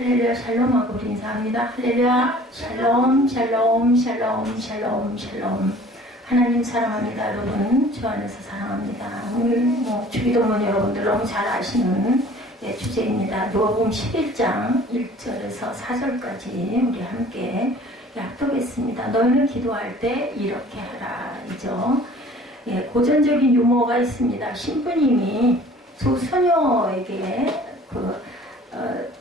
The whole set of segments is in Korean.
할렐루야 샬롬하고 우리 인사합니다. 할렐루야 샬롬 샬롬 샬롬 샬롬 샬롬. 하나님 사랑합니다. 여러분 주 안에서 사랑합니다. 오늘 주기도문 여러분들 너무 잘 아시는 주제입니다. 누가복음 11장 1절에서 4절까지 우리 함께 약독했습니다. 너희는 기도할 때 이렇게 하라 이죠. 고전적인 유머가 있습니다. 신부님이 두 소녀에게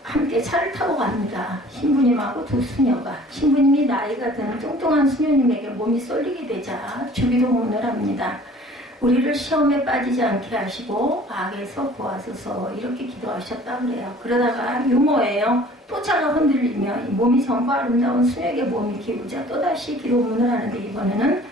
함께 차를 타고 갑니다. 신부님하고 두 수녀가. 신부님이 나이가 든 뚱뚱한 수녀님에게 몸이 쏠리게 되자 주기도문을 합니다. 우리를 시험에 빠지지 않게 하시고 악에서 구하소서 이렇게 기도하셨다고 그래요. 그러다가 유머예요. 또 차가 흔들리며 몸이 정과 아름다운 수녀에게 몸이 기우자 또다시 기도문을 하는데 이번에는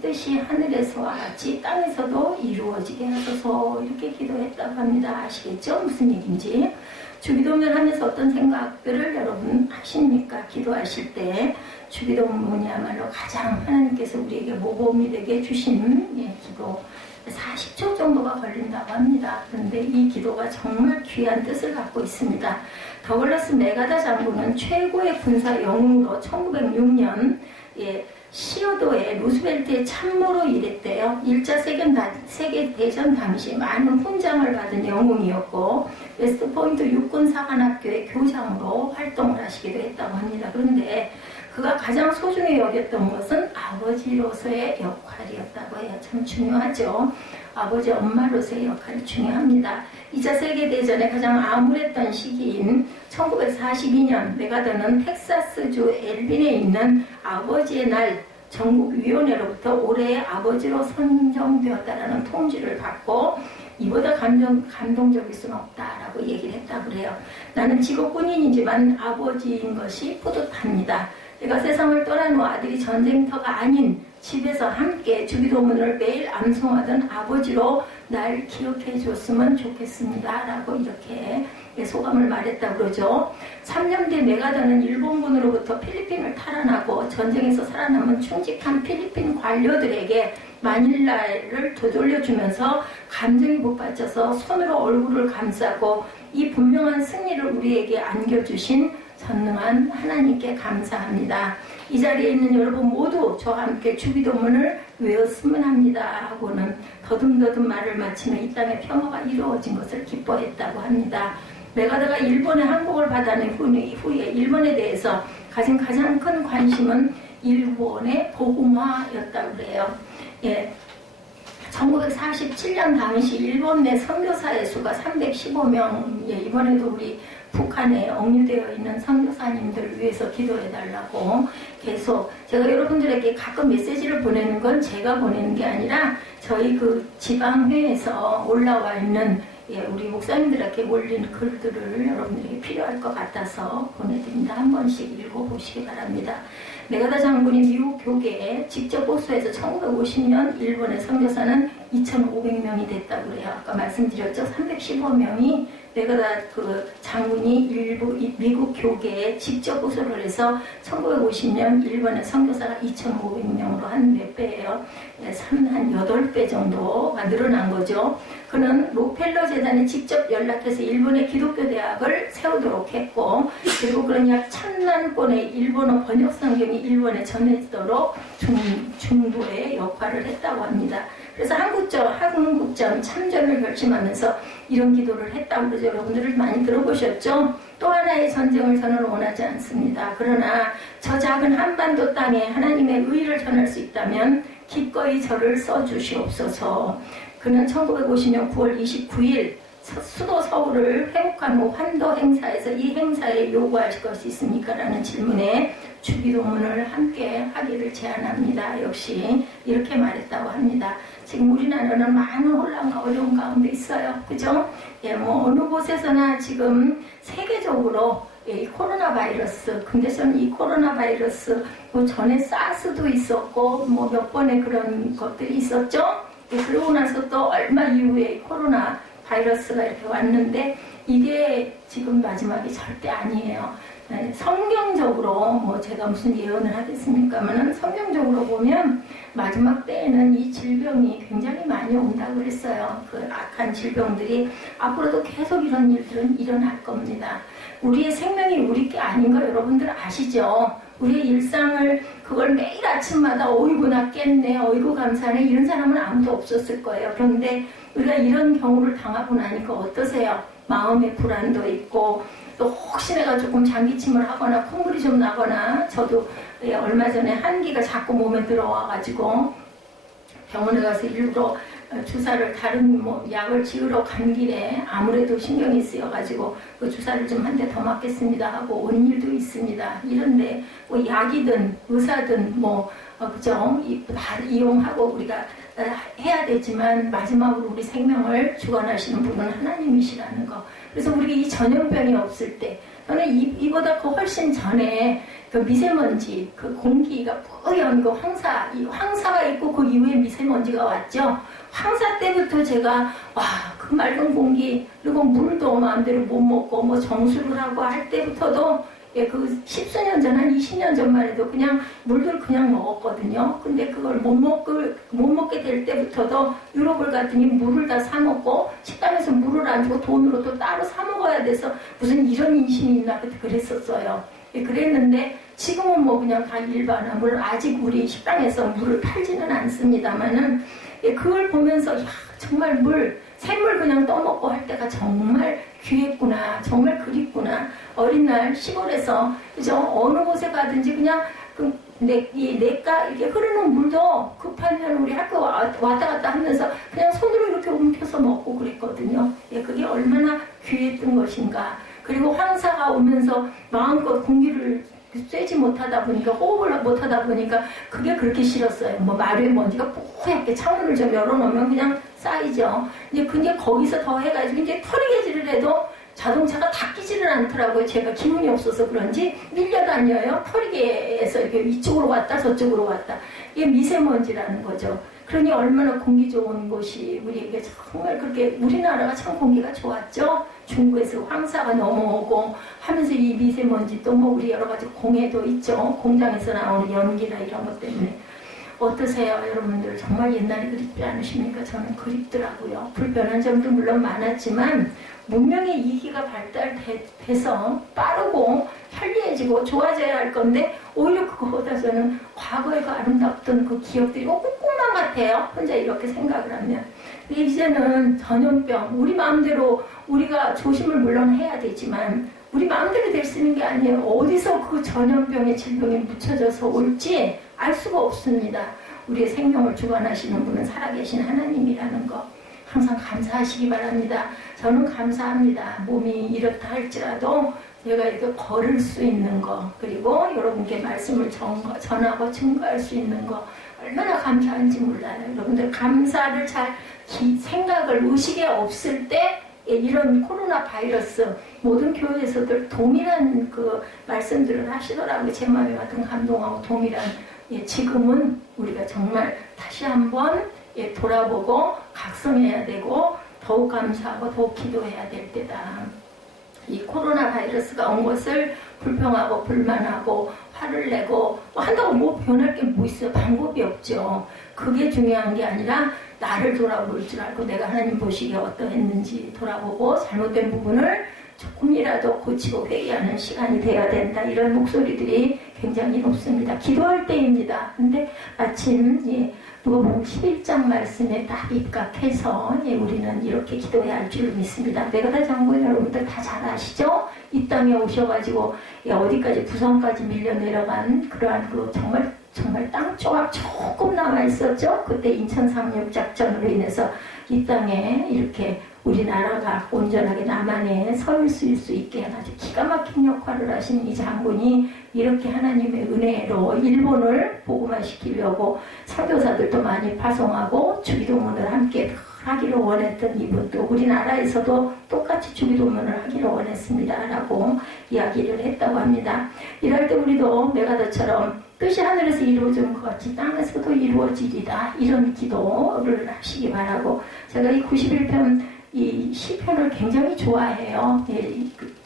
뜻이 하늘에서와 같이 땅에서도 이루어지게 하소서 이렇게 기도했다고 합니다. 아시겠죠? 무슨 얘기인지. 주기도문을 하면서 어떤 생각들을 여러분 하십니까? 기도하실 때 주기도문이야말로 가장 하나님께서 우리에게 모범이 되게 주신 기도 40초 정도가 걸린다고 합니다. 그런데 이 기도가 정말 귀한 뜻을 갖고 있습니다. 더글라스 메가다 장군은 최고의 군사 영웅으로 1906년 시어도에 루스벨트의 참모로 일했대요. 1차 세계대전 당시 많은 훈장을 받은 영웅이었고 웨스트포인트 육군사관학교의 교장으로 활동을 하시기도 했다고 합니다. 그런데 그가 가장 소중히 여겼던 것은 아버지로서의 역할이었다고 해요. 참 중요하죠. 아버지 엄마로서의 역할이 중요합니다. 2차 세계대전에 가장 암울했던 시기인 1942년 메가더는 텍사스주 엘빈에 있는 아버지의 날 전국위원회로부터 올해의 아버지로 선정되었다라는 통지를 받고 이보다 감동적일 수는 없다라고 얘기를 했다고 그래요. 나는 직업군인이지만 아버지인 것이 뿌듯합니다. 내가 세상을 떠난 후 아들이 전쟁터가 아닌 집에서 함께 주기도문을 매일 암송하던 아버지로 날 기억해 줬으면 좋겠습니다. 라고 이렇게 소감을 말했다고 그러죠. 3년 뒤 메가더는 일본군으로부터 필리핀을 탈환하고 전쟁에서 살아남은 충직한 필리핀 관료들에게 마닐라를 되돌려주면서 감정이 북받쳐서 손으로 얼굴을 감싸고 이 분명한 승리를 우리에게 안겨주신 전능한 하나님께 감사합니다. 이 자리에 있는 여러분 모두 저와 함께 주기도문을 외웠으면 합니다 하고는 더듬더듬 말을 마치며 이 땅의 평화가 이루어진 것을 기뻐했다고 합니다. 메가더가 일본에 항복을 받아낸 후에 일본에 대해서 가진 가장 큰 관심은 일본의 복음화였다고 그래요. 1947년 당시 일본 내 선교사의 수가 315명, 이번에도 우리 북한에 억류되어 있는 선교사님들을 위해서 기도해달라고 계속 제가 여러분들에게 가끔 메시지를 보내는 건 제가 보내는 게 아니라 저희 그 지방회에서 올라와 있는 우리 목사님들에게 올린 글들을 여러분들에게 필요할 것 같아서 보내드립니다. 한 번씩 읽어보시기 바랍니다. 메가다 장군이 미국 교계에 직접 호소해서 1950년 일본의 선교사는 2,500명이 됐다고 그래요. 아까 말씀드렸죠. 315명이 메가다 그 장군이 미국 교계에 직접 호소를 해서 1950년 일본의 선교사가 2,500명으로 한 몇 배예요. 한 8배 정도가 늘어난 거죠. 그는 록펠러 재단에 직접 연락해서 일본의 기독교 대학을 세우도록 했고 그리고 그런 약 1,000만권의 일본어 번역 성경이 일본에 전해지도록 중도의 역할을 했다고 합니다. 그래서 한국전 참전을 결심하면서 이런 기도를 했다고 그러죠. 여러분들을 많이 들어보셨죠? 또 하나의 전쟁을 저는 원하지 않습니다. 그러나 저 작은 한반도 땅에 하나님의 의를 전할 수 있다면 기꺼이 저를 써주시옵소서. 그는 1950년 9월 29일 수도 서울을 회복한 후 환도 행사에서 이 행사에 요구하실 것이 있습니까? 라는 질문에 주기도문을 함께 하기를 제안합니다. 역시 이렇게 말했다고 합니다. 지금 우리나라는 많은 혼란과 어려운 가운데 있어요. 그죠? 어느 곳에서나 지금 세계적으로 이 코로나 바이러스, 근데 저는 이 코로나 바이러스 전에 사스도 있었고 몇 번의 그런 것들이 있었죠? 그러고 나서 또 얼마 이후에 코로나 바이러스가 이렇게 왔는데 이게 지금 마지막이 절대 아니에요. 성경적으로 제가 무슨 예언을 하겠습니까만은 성경적으로 보면 마지막 때에는 이 질병이 굉장히 많이 온다고 그랬어요. 그 악한 질병들이 앞으로도 계속 이런 일들은 일어날 겁니다. 우리의 생명이 우리 게 아닌 거 여러분들 아시죠? 우리의 일상을 그걸 매일 아침마다 어이구 나 깼네, 어이구 감사하네 이런 사람은 아무도 없었을 거예요. 그런데 우리가 이런 경우를 당하고 나니까 어떠세요? 마음의 불안도 있고 또 혹시 내가 조금 장기침을 하거나 콧물이 좀 나거나 저도 얼마 전에 한기가 자꾸 몸에 들어와가지고 병원에 가서 일부러 주사를 다른 약을 지으러 간 길에 아무래도 신경이 쓰여가지고 그 주사를 좀 한 대 더 맞겠습니다 하고 온 일도 있습니다. 이런데 뭐 약이든 의사든 그죠? 다 이용하고 우리가 해야 되지만 마지막으로 우리 생명을 주관하시는 분은 하나님이시라는 거. 그래서 우리가 이 전염병이 없을 때 저는 이보다 그 훨씬 전에 그 미세먼지, 그 공기가 뿌연 그 황사가 있고 그 이후에 미세먼지가 왔죠. 황사 때부터 제가 그 맑은 공기 그리고 물도 마음대로 못 먹고 정수를 하고 할 때부터도 그 십수년 전, 한 20년 전만 해도 그냥 물들 그냥 먹었거든요. 근데 그걸 못 먹게 될 때부터도 유럽을 갔더니 물을 다 사 먹고 식당에서 물을 안 주고 돈으로 또 따로 사 먹어야 돼서 무슨 이런 인심이 있나 그랬었어요. 그랬는데 지금은 그냥 다 일반화 물 아직 우리 식당에서 물을 팔지는 않습니다만은 그걸 보면서 정말 샘물 그냥 떠먹고 할 때가 정말 귀했구나, 정말 그립구나. 어린 날 시골에서 그죠? 어느 곳에 가든지 그냥 내가 이렇게 흐르는 물도 급하면 우리 학교 왔다 갔다 하면서 그냥 손으로 이렇게 움켜서 먹고 그랬거든요. 그게 얼마나 귀했던 것인가. 그리고 황사가 오면서 마음껏 공기를 쐬지 못하다 보니까 호흡을 못하다 보니까 그게 그렇게 싫었어요. 마루에 먼지가 뿌옇게 창문을 좀 열어놓으면 그냥 쌓이죠. 이제 근데 거기서 더 해가지고 이제 털이개질을 해도 자동차가 닦이지는 않더라고요. 제가 기운이 없어서 그런지 밀려다녀요. 털이개에서 이렇게 이쪽으로 왔다 저쪽으로 왔다. 이게 미세먼지라는 거죠. 그러니 얼마나 공기 좋은 곳이 우리에게 정말 그렇게 우리나라가 참 공기가 좋았죠. 중국에서 황사가 넘어오고 하면서 이 미세먼지 또 우리 여러 가지 공해도 있죠. 공장에서 나오는 연기나 이런 것 때문에. 어떠세요 여러분들? 정말 옛날이 그립지 않으십니까? 저는 그립더라고요. 불편한 점도 물론 많았지만 문명의 이기가 발달돼서 빠르고 편리해지고 좋아져야 할 건데 오히려 그거보다 저는 과거의 그 아름답던 그 기억들이 꿈만 같아요. 혼자 이렇게 생각을 하면. 근데 이제는 전염병 우리 마음대로 우리가 조심을 물론 해야 되지만 우리 마음대로 될 수 있는 게 아니에요. 어디서 그 전염병의 질병이 묻혀져서 올지 알 수가 없습니다. 우리의 생명을 주관하시는 분은 살아계신 하나님이라는 거 항상 감사하시기 바랍니다. 저는 감사합니다. 몸이 이렇다 할지라도 제가 이렇게 걸을 수 있는 거 그리고 여러분께 말씀을 전하고 증거할 수 있는 거 얼마나 감사한지 몰라요. 여러분들 감사를 잘 생각을 의식에 없을 때 이런 코로나 바이러스 모든 교회에서들 동일한 그 말씀들을 하시더라고요. 제 마음에 같은 감동하고 동일한 지금은 우리가 정말 다시 한번 돌아보고 각성해야 되고 더욱 감사하고 더욱 기도해야 될 때다. 이 코로나 바이러스가 온 것을 불평하고 불만하고 화를 내고 한다고 변할 게 있어요. 방법이 없죠. 그게 중요한 게 아니라 나를 돌아볼 줄 알고 내가 하나님 보시기에 어떠했는지 돌아보고 잘못된 부분을 조금이라도 고치고 회개하는 시간이 되어야 된다. 이런 목소리들이 굉장히 높습니다. 기도할 때입니다. 근데 마침 누가복음 11장 말씀에 딱 입각해서 우리는 이렇게 기도해야 할 줄 믿습니다. 메가다 장군 여러분들 다 잘 아시죠? 이 땅에 오셔가지고 어디까지 부산까지 밀려 내려간 그러한 그 정말 땅 조각 조금 남아 있었죠. 그때 인천 상륙 작전으로 인해서 이 땅에 이렇게 우리나라가 온전하게 남한에 서 있을 수 있게 해가지고 기가 막힌 역할을 하신 이 장군이 이렇게 하나님의 은혜로 일본을 복음화시키려고 선교사들도 많이 파송하고 주기도문을 함께 하기를 원했던 이분도 우리나라에서도 똑같이 주기도문을 하기를 원했습니다 라고 이야기를 했다고 합니다. 이럴 때 우리도 메가더처럼 뜻이 하늘에서 이루어진 것 같이 땅에서도 이루어지리다 이런 기도를 하시기 바라고 제가 이 91편 이 시편을 굉장히 좋아해요.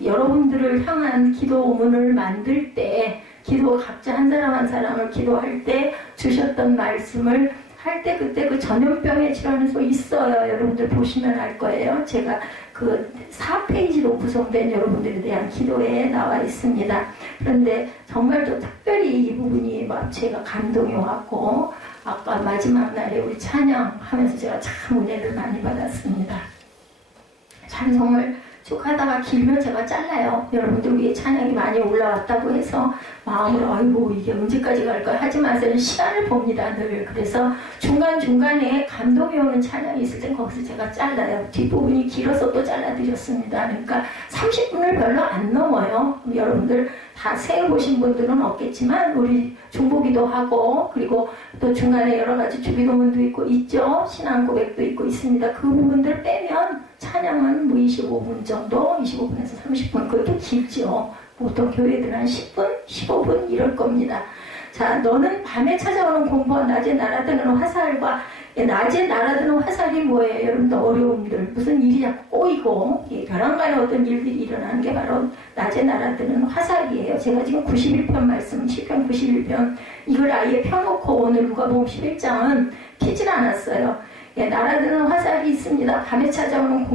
여러분들을 향한 기도문을 만들 때 기도 각자 한 사람 한 사람을 기도할 때 주셨던 말씀을 할 때 그때 그 전염병의 질환에서 있어요. 여러분들 보시면 알 거예요. 제가 그 4페이지로 구성된 여러분들에 대한 기도에 나와 있습니다. 그런데 정말 또 특별히 이 부분이 막 제가 감동이 왔고, 아까 마지막 날에 우리 찬양하면서 제가 참 은혜를 많이 받았습니다. 찬송을 쭉 하다가 길면 제가 잘라요. 여러분들 위에 찬양이 많이 올라왔다고 해서 마음으로 아이고 이게 언제까지 갈까 하지 마세요. 시간을 봅니다 늘. 그래서 중간중간에 감동이 오는 찬양이 있을 땐 거기서 제가 잘라요. 뒷부분이 길어서 또 잘라드렸습니다. 그러니까 30분을 별로 안 넘어요. 여러분들 다 세어보신 분들은 없겠지만 우리 중보기도 하고 그리고 또 중간에 여러 가지 주기도문도 있고 있죠. 신앙 고백도 있고 있습니다. 그 부분들 빼면 찬양은 뭐 25분 정도, 25분에서 30분, 그것도 길죠. 보통 교회들은 한 10분, 15분 이럴 겁니다. 자, 너는 밤에 찾아오는 공포와 낮에 날아드는 화살과, 낮에 날아드는 화살이 뭐예요? 여러분들 어려움들, 무슨 일이 자꾸 꼬이고 벼랑간에 어떤 일들이 일어나는 게 바로 낮에 날아드는 화살이에요. 제가 지금 91편 말씀, 시편 91편 이걸 아예 펴놓고 오늘 누가복음 11장은 피질 않았어요. 날아드는 화살이 있습니다. 밤에 찾아오는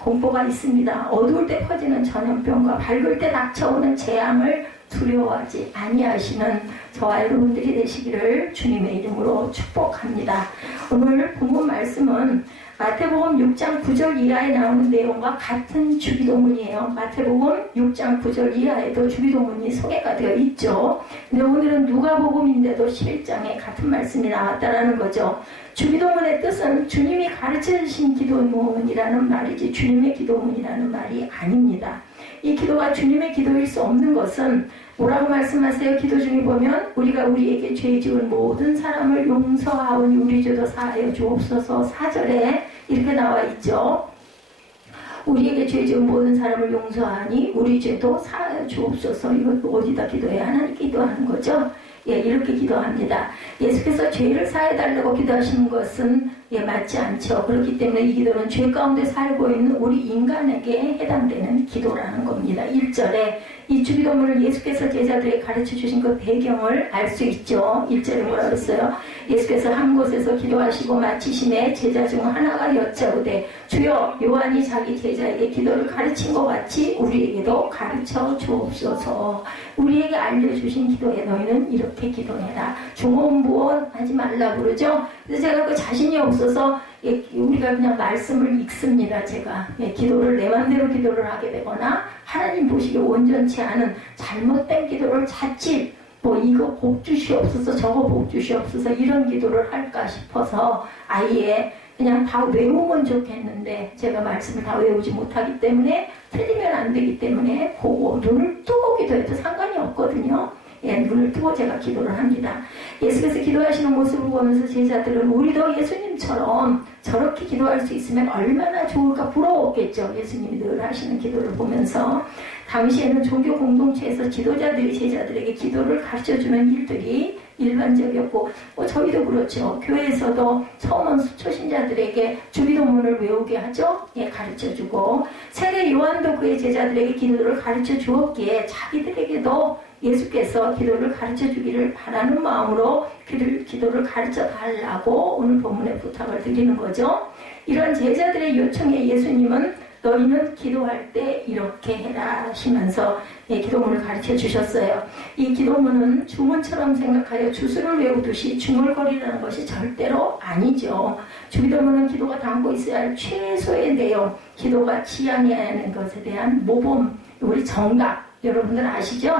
공포가 있습니다. 어두울 때 퍼지는 전염병과 밝을 때 닥쳐오는 재앙을 두려워하지 아니하시는 저와 여러분들이 되시기를 주님의 이름으로 축복합니다. 오늘 본문 말씀은 마태복음 6장 9절 이하에 나오는 내용과 같은 주기도문이에요. 마태복음 6장 9절 이하에도 주기도문이 소개가 되어 있죠. 근데 오늘은 누가복음인데도 11장에 같은 말씀이 나왔다라는 거죠. 주기도문의 뜻은 주님이 가르쳐 주신 기도문이라는 말이지 주님의 기도문이라는 말이 아닙니다. 이 기도가 주님의 기도일 수 없는 것은 뭐라고 말씀하세요? 기도 중에 보면 우리가 우리에게 죄 지은 모든 사람을 용서하오니 우리 죄도 사하여 주옵소서 4절에 이렇게 나와 있죠. 우리에게 죄 지은 모든 사람을 용서하니 우리 죄도 사하여 주옵소서. 이거 어디다 기도해야 하나님께 기도하는 거죠? 예, 이렇게 기도합니다. 예수께서 죄를 사해달라고 기도하시는 것은 맞지 않죠. 그렇기 때문에 이 기도는 죄 가운데 살고 있는 우리 인간에게 해당되는 기도라는 겁니다. 1절에 이 주기도문을 예수께서 제자들에게 가르쳐 주신 그 배경을 알 수 있죠. 1절에 뭐라 그랬어요? 예수께서 한 곳에서 기도하시고 마치심에 제자 중 하나가 여짜오되 주여 요한이 자기 제자에게 기도를 가르친 것 같이 우리에게도 가르쳐 주옵소서. 우리에게 알려주신 기도에 너희는 이렇게 기도해라. 중언부언 하지 말라 그러죠. 그래서 제가 그 자신이 없어서 우리가 그냥 말씀을 읽습니다. 제가 기도를 내 맘대로 기도를 하게 되거나 하나님 보시기에 온전치 않은 잘못된 기도를 자칫 이거 복 주시옵소서 저거 복 주시옵소서 이런 기도를 할까 싶어서 아예 그냥 다 외우면 좋겠는데 제가 말씀을 다 외우지 못하기 때문에 틀리면 안 되기 때문에 보고 눈을 뜨고 기도해도 상관이 없거든요. 눈을 뜨고 제가 기도를 합니다. 예수께서 기도하시는 모습을 보면서 제자들은 우리도 예수님처럼 저렇게 기도할 수 있으면 얼마나 좋을까 부러웠겠죠. 예수님이 늘 하시는 기도를 보면서 당시에는 종교 공동체에서 지도자들이 제자들에게 기도를 가르쳐주는 일들이 일반적이었고 저희도 그렇죠. 교회에서도 처음 온 초신자들에게 주기도문을 외우게 하죠. 가르쳐주고 세례 요한도 그의 제자들에게 기도를 가르쳐 주었기에 자기들에게도 예수께서 기도를 가르쳐 주기를 바라는 마음으로 기도를 가르쳐 달라고 오늘 본문에 부탁을 드리는 거죠. 이런 제자들의 요청에 예수님은 너희는 기도할 때 이렇게 해라 하시면서 기도문을 가르쳐 주셨어요. 이 기도문은 주문처럼 생각하여 주술을 외우듯이 중얼거리라는 것이 절대로 아니죠. 주기도문은 기도가 담고 있어야 할 최소의 내용, 기도가 지향해야 하는 것에 대한 모범, 우리 정답, 여러분들 아시죠?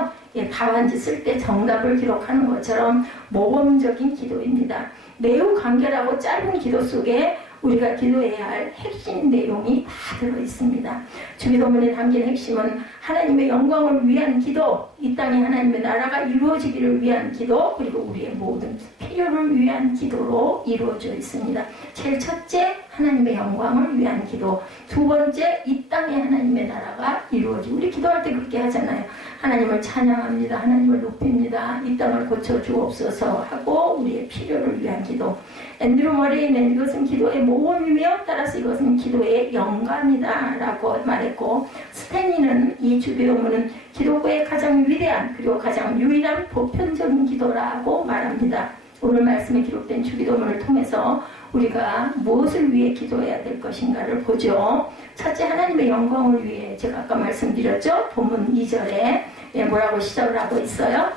답안지 쓸 때 정답을 기록하는 것처럼 모범적인 기도입니다. 매우 간결하고 짧은 기도 속에 우리가 기도해야 할 핵심 내용이 다 들어있습니다. 주기도문에 담긴 핵심은 하나님의 영광을 위한 기도, 이 땅에 하나님의 나라가 이루어지기를 위한 기도, 그리고 우리의 모든 필요를 위한 기도로 이루어져 있습니다. 제일 첫째, 하나님의 영광을 위한 기도. 두 번째, 이 땅에 하나님의 나라가 이루어지고, 우리 기도할 때 그렇게 하잖아요. 하나님을 찬양합니다. 하나님을 높입니다. 이 땅을 고쳐주옵소서 하고 우리의 필요를 위한 기도. 앤드루 머레이는 이것은 기도의 모범이며 따라서 이것은 기도의 영감이다 라고 말했고, 스탠리는 이 주기도문은 기독교의 가장 위대한 그리고 가장 유일한 보편적인 기도라고 말합니다. 오늘 말씀에 기록된 주기도문을 통해서 우리가 무엇을 위해 기도해야 될 것인가를 보죠. 첫째, 하나님의 영광을 위해. 제가 아까 말씀드렸죠. 본문 2절에 뭐라고 시작을 하고 있어요.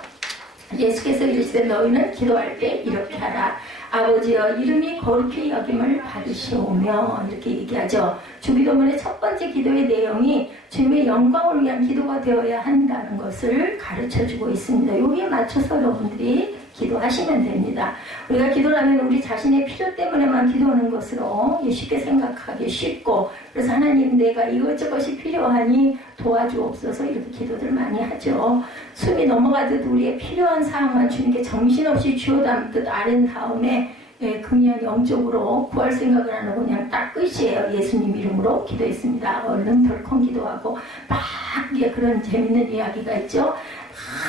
예수께서 이르시되 너희는 기도할 때 이렇게 하라. 아버지여 이름이 거룩히 여김을 받으시오며, 이렇게 얘기하죠. 주기도문의 첫 번째 기도의 내용이 주님의 영광을 위한 기도가 되어야 한다는 것을 가르쳐주고 있습니다. 여기에 맞춰서 여러분들이 기도하시면 됩니다. 우리가 기도를 하면 우리 자신의 필요 때문에만 기도하는 것으로 쉽게 생각하기 쉽고, 그래서 하나님 내가 이것저것이 필요하니 도와주옵소서 이렇게 기도들 많이 하죠. 숨이 넘어가듯 우리의 필요한 사항만 주님께 정신없이 쥐어 담듯 아랜 다음에 그냥 영적으로 구할 생각을 안 하고 그냥 딱 끝이에요. 예수님 이름으로 기도했습니다. 얼른 덜컹 기도하고 막 그런 재밌는 이야기가 있죠.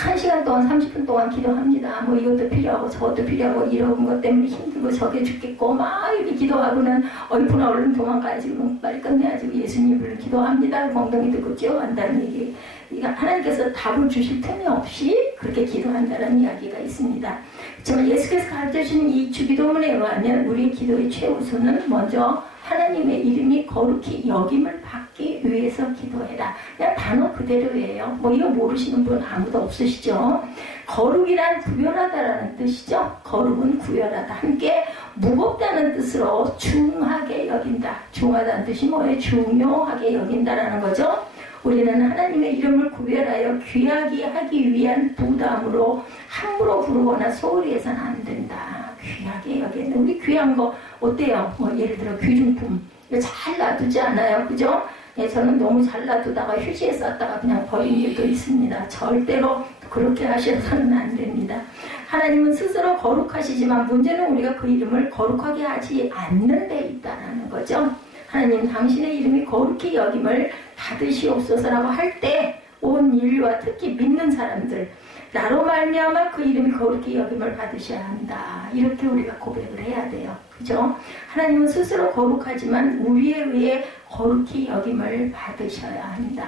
1시간 동안 30분 동안 기도합니다. 뭐 이것도 필요하고 저것도 필요하고 이런 것 때문에 힘들고 저게 죽겠고 막 이렇게 기도하고는 어이구나 얼른 도망가야지 빨리 끝내야지 예수님을 기도합니다. 엉덩이 들고 뛰어간다는 얘기. 하나님께서 답을 주실 틈이 없이 그렇게 기도한다는 이야기가 있습니다. 하지만 예수께서 가르쳐주신 이 주기도문에 의하면 우리의 기도의 최우선은 먼저 하나님의 이름이 거룩히 여김을 받기 위해서 기도해라. 그냥 단어 그대로예요. 뭐 이거 모르시는 분 아무도 없으시죠? 거룩이란 구별하다라는 뜻이죠. 거룩은 구별하다. 함께 무겁다는 뜻으로 중하게 여긴다. 중하다는 뜻이 뭐예요? 중요하게 여긴다라는 거죠. 우리는 하나님의 이름을 구별하여 귀하게 하기 위한 부담으로 함부로 부르거나 소홀히 해서는 안 된다. 귀하게 여기는 우리 귀한 거 어때요? 뭐 예를 들어 귀중품 잘 놔두지 않아요, 그죠? 저는 너무 잘 놔두다가 휴지에 쌌다가 그냥 버린 일도 있습니다. 절대로 그렇게 하셔서는 안 됩니다. 하나님은 스스로 거룩하시지만 문제는 우리가 그 이름을 거룩하게 하지 않는 데 있다는 거죠. 하나님 당신의 이름이 거룩히 여김을 받으시옵소서라고 할 때 온 인류와 특히 믿는 사람들 나로 말미암아 그 이름이 거룩히 여김을 받으셔야 한다. 이렇게 우리가 고백을 해야 돼요. 그죠? 하나님은 스스로 거룩하지만 우리에 의해 거룩히 여김을 받으셔야 한다.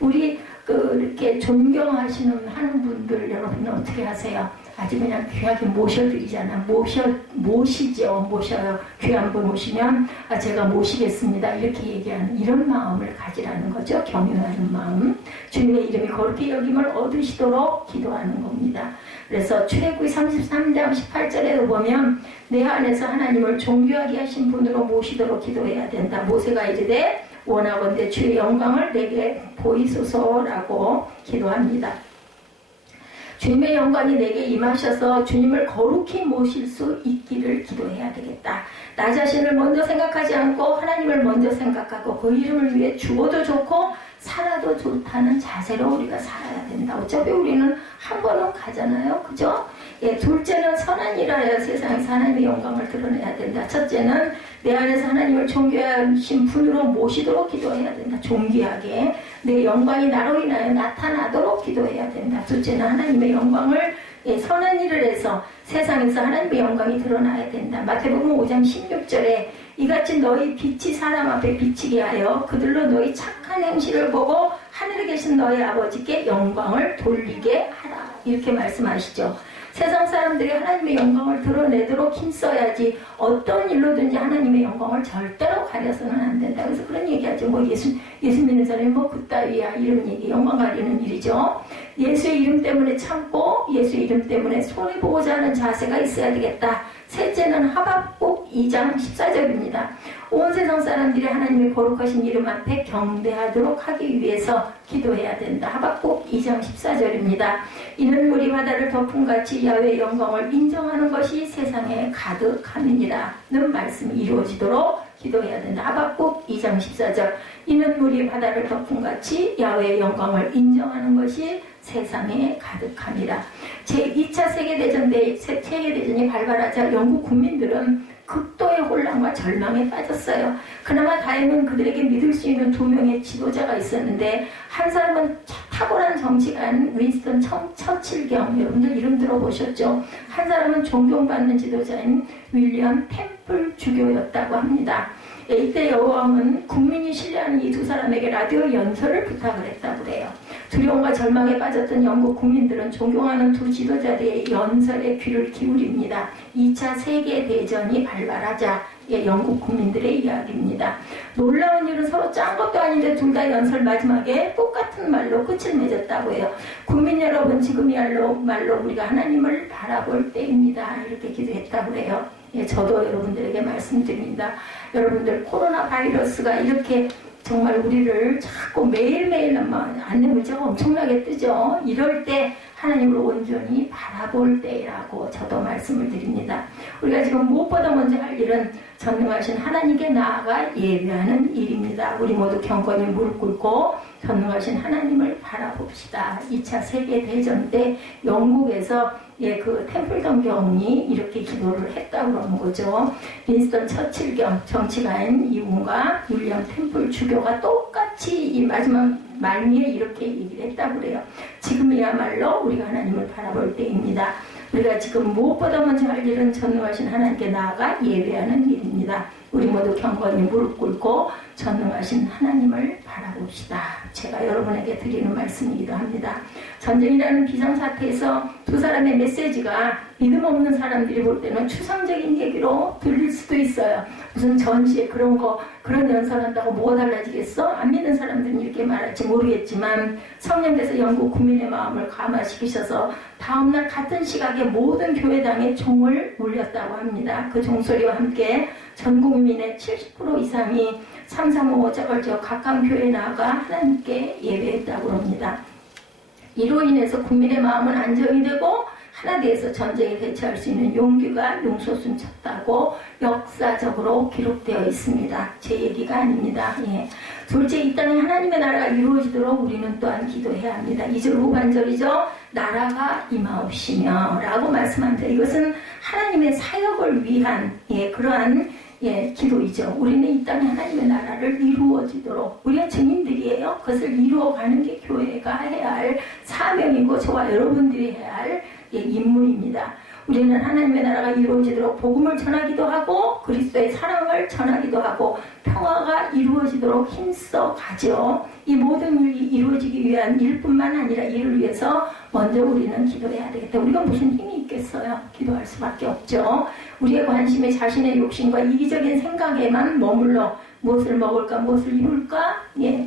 우리 이렇게 존경하시는 하는 분들 여러분은 어떻게 하세요? 아주 그냥 귀하게 모셔드리잖아. 모셔요. 귀한 분 오시면 제가 모시겠습니다. 이렇게 얘기하는 이런 마음을 가지라는 거죠. 경유하는 마음. 주님의 이름이 거룩히 여김을 얻으시도록 기도하는 겁니다. 그래서 출애굽기 33장 18절에도 보면 내 안에서 하나님을 존귀하게 하신 분으로 모시도록 기도해야 된다. 모세가 이르되 원하건대 주의 영광을 내게 보이소서라고 기도합니다. 주님의 영광이 내게 임하셔서 주님을 거룩히 모실 수 있기를 기도해야 되겠다. 나 자신을 먼저 생각하지 않고 하나님을 먼저 생각하고 그 이름을 위해 죽어도 좋고 살아도 좋다는 자세로 우리가 살아야 된다. 어차피 우리는 한 번은 가잖아요. 그죠? 둘째는 선한 일을 하여 세상에서 하나님의 영광을 드러내야 된다. 첫째는 내 안에서 하나님을 존귀하신 분으로 모시도록 기도해야 된다. 존귀하게 내 영광이 나로 인하여 나타나도록 기도해야 된다. 둘째는 하나님의 영광을 선한 일을 해서 세상에서 하나님의 영광이 드러나야 된다. 마태복음 5장 16절에 이같이 너희 빛이 사람 앞에 비치게 하여 그들로 너희 착한 행실을 보고 하늘에 계신 너희 아버지께 영광을 돌리게 하라. 이렇게 말씀하시죠. 세상 사람들이 하나님의 영광을 드러내도록 힘써야지 어떤 일로든지 하나님의 영광을 절대로 가려서는 안 된다. 그래서 그런 얘기하죠. 뭐 예수 믿는 사람이 뭐 그따위야 이런 얘기, 영광 가리는 일이죠. 예수의 이름 때문에 참고 예수의 이름 때문에 손해보고자 하는 자세가 있어야 되겠다. 셋째는 하박국 2장 14절입니다. 온 세상 사람들이 하나님의 거룩하신 이름 앞에 경배하도록 하기 위해서 기도해야 된다. 하박국 2장 14절입니다. 이는 물이 바다를 덮음같이 야훼의 영광을 인정하는 것이 세상에 가득함이니라 는 말씀이 이루어지도록 기도해야 된다. 하박국 2장 14절. 이는 물이 바다를 덮음같이 야훼의 영광을 인정하는 것이 세상에 가득함이라. 제2차 세계대전이 발발하자 영국 국민들은 극도의 혼란과 절망에 빠졌어요. 그나마 다행은 그들에게 믿을 수 있는 두 명의 지도자가 있었는데 한 사람은 탁월한 정치가인 윈스턴 처칠경, 여러분들 이름 들어보셨죠? 한 사람은 존경받는 지도자인 윌리엄 템플 주교였다고 합니다. 이때 여왕은 국민이 신뢰하는 이 두 사람에게 라디오 연설을 부탁을 했다고 그래요. 두려움과 절망에 빠졌던 영국 국민들은 존경하는 두 지도자들의 연설에 귀를 기울입니다. 2차 세계대전이 발발하자 예, 영국 국민들의 이야기입니다. 놀라운 일은 서로 짠 것도 아닌데 둘 다 연설 마지막에 똑같은 말로 끝을 맺었다고 해요. 국민 여러분, 지금이야말로 우리가 하나님을 바라볼 때입니다. 이렇게 기도했다고 해요. 예, 저도 여러분들에게 말씀드립니다. 여러분들 코로나 바이러스가 이렇게 정말 우리를 자꾸 매일매일 안내 문자가 엄청나게 뜨죠. 이럴 때 하나님을 온전히 바라볼 때라고 저도 말씀을 드립니다. 우리가 지금 무엇보다 먼저 할 일은 전능하신 하나님께 나아가 예배하는 일입니다. 우리 모두 경건히 무릎 꿇고 전능하신 하나님을 바라봅시다. 2차 세계대전 때 영국에서 그 템플던 경이 이렇게 기도를 했다고 그러는 거죠. 윈스턴 처칠 경 정치가인 이분과 윌리엄 템플 주교가 똑같이 이 마지막 말미에 이렇게 얘기를 했다고 그래요. 지금이야말로 우리가 하나님을 바라볼 때입니다. 우리가 지금 무엇보다 먼저 할 일은 전능하신 하나님께 나아가 예배하는 일입니다. 우리 모두 경건히 무릎 꿇고 전능하신 하나님을 바라봅시다. 제가 여러분에게 드리는 말씀이기도 합니다. 전쟁이라는 비상사태에서 두 사람의 메시지가 믿음 없는 사람들이 볼 때는 추상적인 얘기로 들릴 수도 있어요. 무슨 전시에 그런 연설한다고 뭐가 달라지겠어? 안 믿는 사람들은 이렇게 말할지 모르겠지만 성령께서 영국 국민의 마음을 감화시키셔서 다음날 같은 시각에 모든 교회당에 종을 울렸다고 합니다. 그 종소리와 함께 전 국민의 70% 이상이 335 저걸저 각각 교회에 나아가 하나님께 예배했다고 합니다. 이로 인해서 국민의 마음은 안정이 되고 하나 되어서 전쟁에 대처할 수 있는 용기가 용솟음쳤다고 역사적으로 기록되어 있습니다. 제 얘기가 아닙니다. 예. 둘째, 이 땅에 하나님의 나라가 이루어지도록 우리는 또한 기도해야 합니다. 2절 후반절이죠. 나라가 임하옵시며 라고 말씀합니다. 이것은 하나님의 사역을 위한 그러한 기도이죠. 우리는 이 땅에 하나님의 나라를 이루어지도록 우리가 증인들이에요. 그것을 이루어가는 게 교회가 해야 할 사명이고 저와 여러분들이 해야 할 임무입니다. 우리는 하나님의 나라가 이루어지도록 복음을 전하기도 하고 그리스도의 사랑을 전하기도 하고 평화가 이루어지도록 힘써 가죠. 이 모든 일이 이루어지기 위한 일뿐만 아니라 이를 위해서 먼저 우리는 기도해야 되겠다. 우리가 무슨 힘이 있겠어요? 기도할 수밖에 없죠. 우리의 관심이 자신의 욕심과 이기적인 생각에만 머물러 무엇을 먹을까, 무엇을 입을까,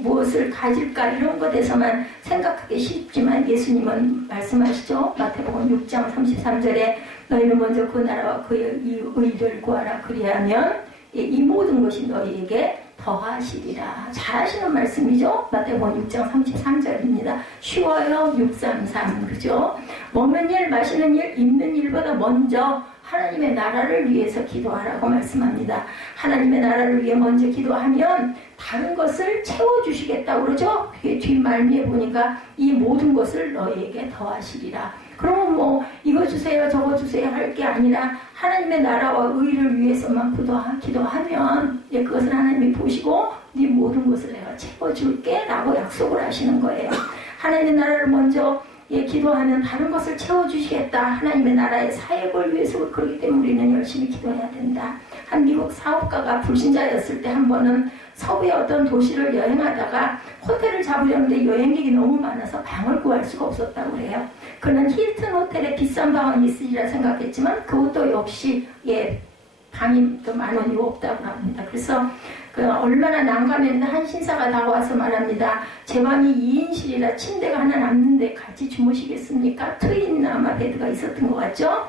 무엇을 가질까 이런 것에서만 생각하기 쉽지만 예수님은 말씀하시죠. 마태복음 6장 33절에 너희는 먼저 그 나라와 그의 의를 구하라. 그리하면 이 모든 것이 너희에게 더하시리라. 잘 하시는 말씀이죠. 마태복음 6장 33절입니다. 쉬워요. 633 그죠? 먹는 일, 마시는 일, 입는 일보다 먼저 하나님의 나라를 위해서 기도하라고 말씀합니다. 하나님의 나라를 위해 먼저 기도하면 다른 것을 채워주시겠다고 그러죠. 그게 뒷말미에 보니까 이 모든 것을 너희에게 더하시리라. 그러면 이거 주세요 저거 주세요 할 게 아니라 하나님의 나라와 의를 위해서만 기도하면 그것을 하나님이 보시고 네 모든 것을 내가 채워줄게 라고 약속을 하시는 거예요. 하나님의 나라를 먼저 기도하면 다른 것을 채워주시겠다. 하나님의 나라의 사역을 위해서 그렇기 때문에 우리는 열심히 기도해야 된다. 한 미국 사업가가 불신자였을 때 한 번은 서부의 어떤 도시를 여행하다가 호텔을 잡으려는데 여행객이 너무 많아서 방을 구할 수가 없었다고 해요. 그는 힐튼 호텔에 비싼 방은 있으리라 생각했지만 그것도 역시 방이 또 10,000원이 없다고 합니다. 그래서 얼마나 난감했는데 한 신사가 다가와서 말합니다. 제 방이 2인실이라 침대가 하나 남는데 같이 주무시겠습니까? 트윈 아마 베드가 있었던 것 같죠?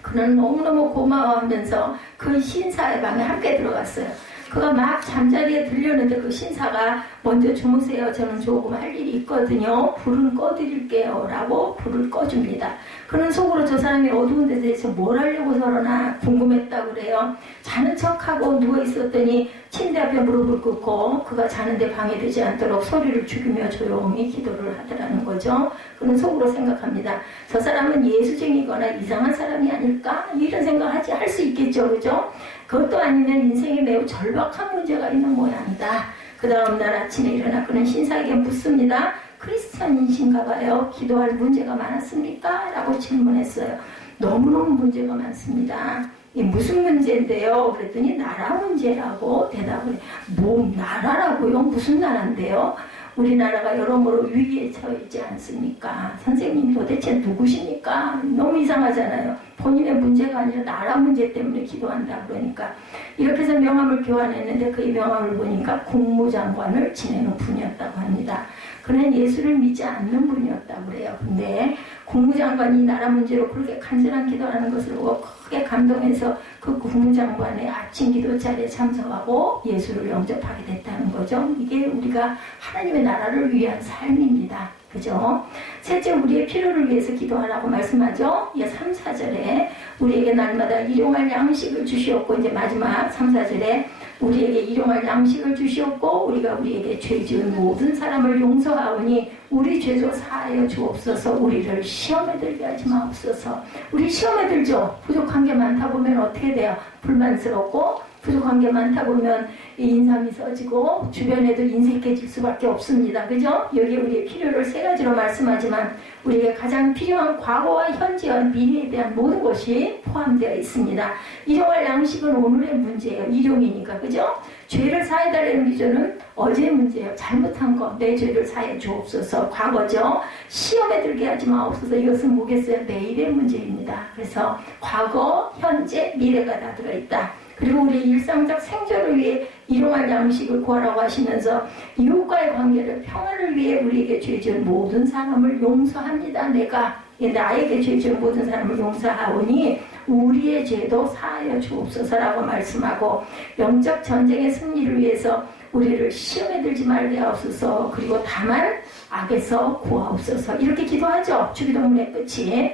그는 너무너무 고마워하면서 그 신사의 방에 함께 들어갔어요. 그가 막 잠자리에 들려는데 그 신사가 먼저 주무세요. 저는 조금 할 일이 있거든요. 불은 꺼드릴게요. 라고 불을 꺼줍니다. 그는 속으로 저 사람이 어두운 데 대해서 뭘 하려고 저러나 궁금했다고 그래요. 자는 척하고 누워있었더니 침대 앞에 무릎을 꿇고 그가 자는데 방해되지 않도록 소리를 죽이며 조용히 기도를 하더라는 거죠. 그는 속으로 생각합니다. 저 사람은 예수쟁이거나 이상한 사람이 아닐까? 이런 생각하지 할 수 있겠죠. 그죠? 그것도 아니면 인생에 매우 절박한 문제가 있는 모양이다. 그 다음날 아침에 일어나 그는 신사에게 묻습니다. 크리스천이신가 봐요. 기도할 문제가 많았습니까? 라고 질문했어요. 너무너무 문제가 많습니다. 무슨 문제인데요? 그랬더니 나라 문제라고 대답을 해요. 뭐 나라라고요? 무슨 나라인데요? 우리나라가 여러모로 위기에 처해있지 않습니까? 선생님 도대체 누구십니까? 너무 이상하잖아요. 본인의 문제가 아니라 나라 문제 때문에 기도한다 그러니까. 이렇게 해서 명함을 교환했는데 그의 명함을 보니까 국무장관을 지내는 분이었다고 합니다. 그는 예수를 믿지 않는 분이었다고 그래요. 근데 국무장관이 나라 문제로 그렇게 간절한 기도하는 것을 보고 크게 감동해서 그 국무장관의 아침 기도 자리에 참석하고 예수를 영접하게 됐다는 거죠. 이게 우리가 하나님의 나라를 위한 삶입니다. 그죠? 셋째, 우리의 필요를 위해서 기도하라고 말씀하죠. 3, 4절에 우리에게 날마다 일용할 양식을 주시옵고, 이제 마지막 3, 4절에 우리에게 일용할 양식을 주시옵고 우리가 우리에게 죄 지은 모든 사람을 용서하오니 우리 죄도 사하여 주옵소서. 우리를 시험에 들게 하지 마옵소서. 우리 시험에 들죠. 부족한 게 많다 보면 어떻게 돼요? 불만스럽고, 부족한 게 많다 보면 인상이 써지고 주변에도 인색해질 수밖에 없습니다. 그죠? 여기 우리의 필요를 세 가지로 말씀하지만 우리에게 가장 필요한 과거와 현재와 미래에 대한 모든 것이 포함되어 있습니다. 일용할 양식은 오늘의 문제예요. 일용이니까. 그죠? 죄를 사해달라는 기준은 어제의 문제예요. 잘못한 거, 내 죄를 사해 주옵소서. 과거죠. 시험에 들게 하지 마옵소서. 이것은 뭐겠어요? 내일의 문제입니다. 그래서 과거, 현재, 미래가 다 들어있다. 그리고 우리의 일상적 생존을 위해 일용할 양식을 구하라고 하시면서 이웃과의 관계를, 평화를 위해 우리에게 죄 지은 모든 사람을 용서합니다. 내가 나에게 죄 지은 모든 사람을 용서하오니 우리의 죄도 사하여 주옵소서라고 말씀하고, 영적 전쟁의 승리를 위해서 우리를 시험에 들지 말게 하옵소서. 그리고 다만 악에서 구하옵소서. 이렇게 기도하죠. 주기도문의 끝이.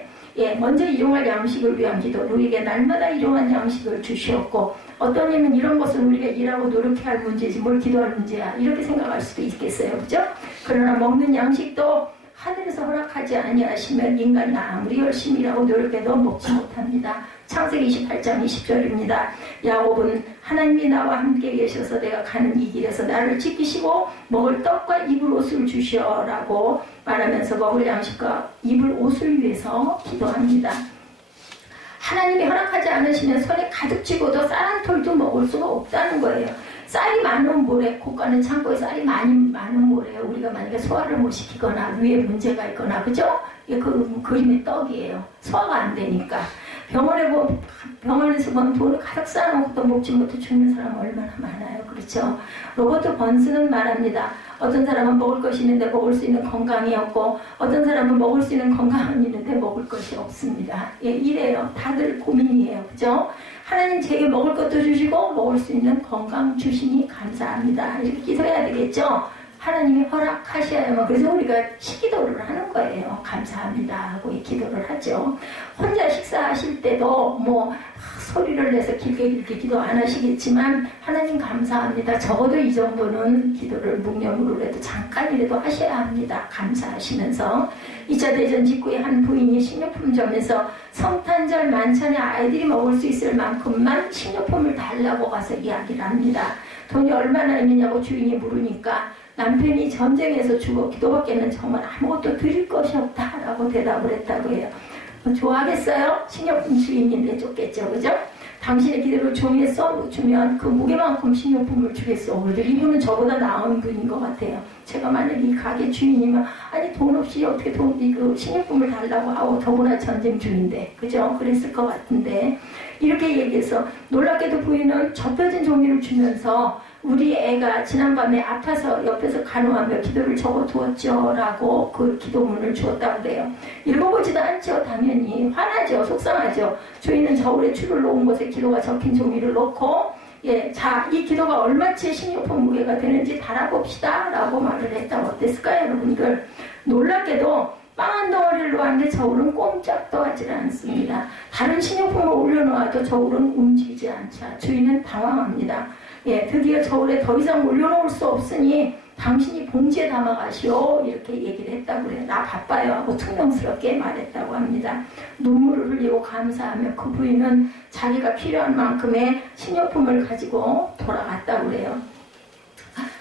먼저 일용할 양식을 위한 기도. 우리에게 날마다 일용할 양식을 주시옵고, 어떤 이는 이런 것은 우리가 일하고 노력해야 할 문제지 뭘 기도할 문제야, 이렇게 생각할 수도 있겠어요. 그죠? 그러나 먹는 양식도 하늘에서 허락하지 아니하시면 인간이 아무리 열심히 일하고 노력해도 먹지 못합니다. 창세기 28장 20절입니다. 야곱은 하나님이 나와 함께 계셔서 내가 가는 이 길에서 나를 지키시고 먹을 떡과 입을 옷을 주시오라고 말하면서 먹을 양식과 입을 옷을 위해서 기도합니다. 하나님이 허락하지 않으시면 손에 가득 쥐고도 쌀 한 톨도 먹을 수가 없다는 거예요. 쌀이 많은 모래, 고가는 창고에 쌀이 많은 모래에 우리가 만약에 소화를 못 시키거나 위에 문제가 있거나, 그죠? 그 그림의 떡이에요. 소화가 안 되니까. 병원에서 보면 돈을 가득 쌓아놓고 또 먹지 못해 죽는 사람 얼마나 많아요. 그렇죠? 로버트 번스는 말합니다. 어떤 사람은 먹을 것이 있는데 먹을 수 있는 건강이 없고, 어떤 사람은 먹을 수 있는 건강은 있는데 먹을 것이 없습니다. 이래요. 다들 고민이에요. 그죠? 하나님 제게 먹을 것도 주시고 먹을 수 있는 건강 주시니 감사합니다. 이렇게 기도해야 되겠죠? 하나님이 허락하셔야만. 그래서 우리가 식기도를 하는 거예요. 감사합니다 하고 이 기도를 하죠. 혼자 식사하실 때도 소리를 내서 길게 기도 안 하시겠지만 하나님 감사합니다. 적어도 이 정도는 기도를 묵념으로라도 잠깐이라도 하셔야 합니다. 감사하시면서 2차 대전 직후에 한 부인이 식료품점에서 성탄절 만찬에 아이들이 먹을 수 있을 만큼만 식료품을 달라고 가서 이야기를 합니다. 돈이 얼마나 있느냐고 주인이 물으니까 남편이 전쟁에서 죽어 기도밖에는 정말 아무것도 드릴 것이 없다라고 대답을 했다고 해요. 좋아하겠어요? 식료품 주인인데 쫓겠죠. 그죠? 당신의 기도를 종이에 써주면 그 무게만큼 식료품을 주겠어. 그래도 이분은 저보다 나은 분인 것 같아요. 제가 만약에 이 가게 주인이면 아니 돈 없이 어떻게 그 식료품을 달라고 하고, 더구나 전쟁 중인데, 그죠? 그랬을 것 같은데, 이렇게 얘기해서 놀랍게도 부인은 접혀진 종이를 주면서 우리 애가 지난밤에 아파서 옆에서 간호하며 기도를 적어두었죠 라고 그 기도문을 주었다고 그래요. 읽어보지도 않죠. 당연히 화나죠. 속상하죠. 주인은 저울에 줄을 놓은 곳에 기도가 적힌 종이를 놓고, 자, 이 기도가 얼마치 식료품 무게가 되는지 달아봅시다 라고 말을 했다고. 어땠을까요 여러분들? 놀랍게도 빵 한 덩어리를 놓았는데 저울은 꼼짝도 하지 않습니다. 다른 식료품을 올려놓아도 저울은 움직이지 않죠. 주인은 당황합니다. 드디어 저울에 더 이상 올려놓을 수 없으니 당신이 봉지에 담아가시오 이렇게 얘기를 했다고 그래요. 나 바빠요 하고 퉁명스럽게 말했다고 합니다. 눈물을 흘리고 감사하며 그 부인은 자기가 필요한 만큼의 식료품을 가지고 돌아갔다고 그래요.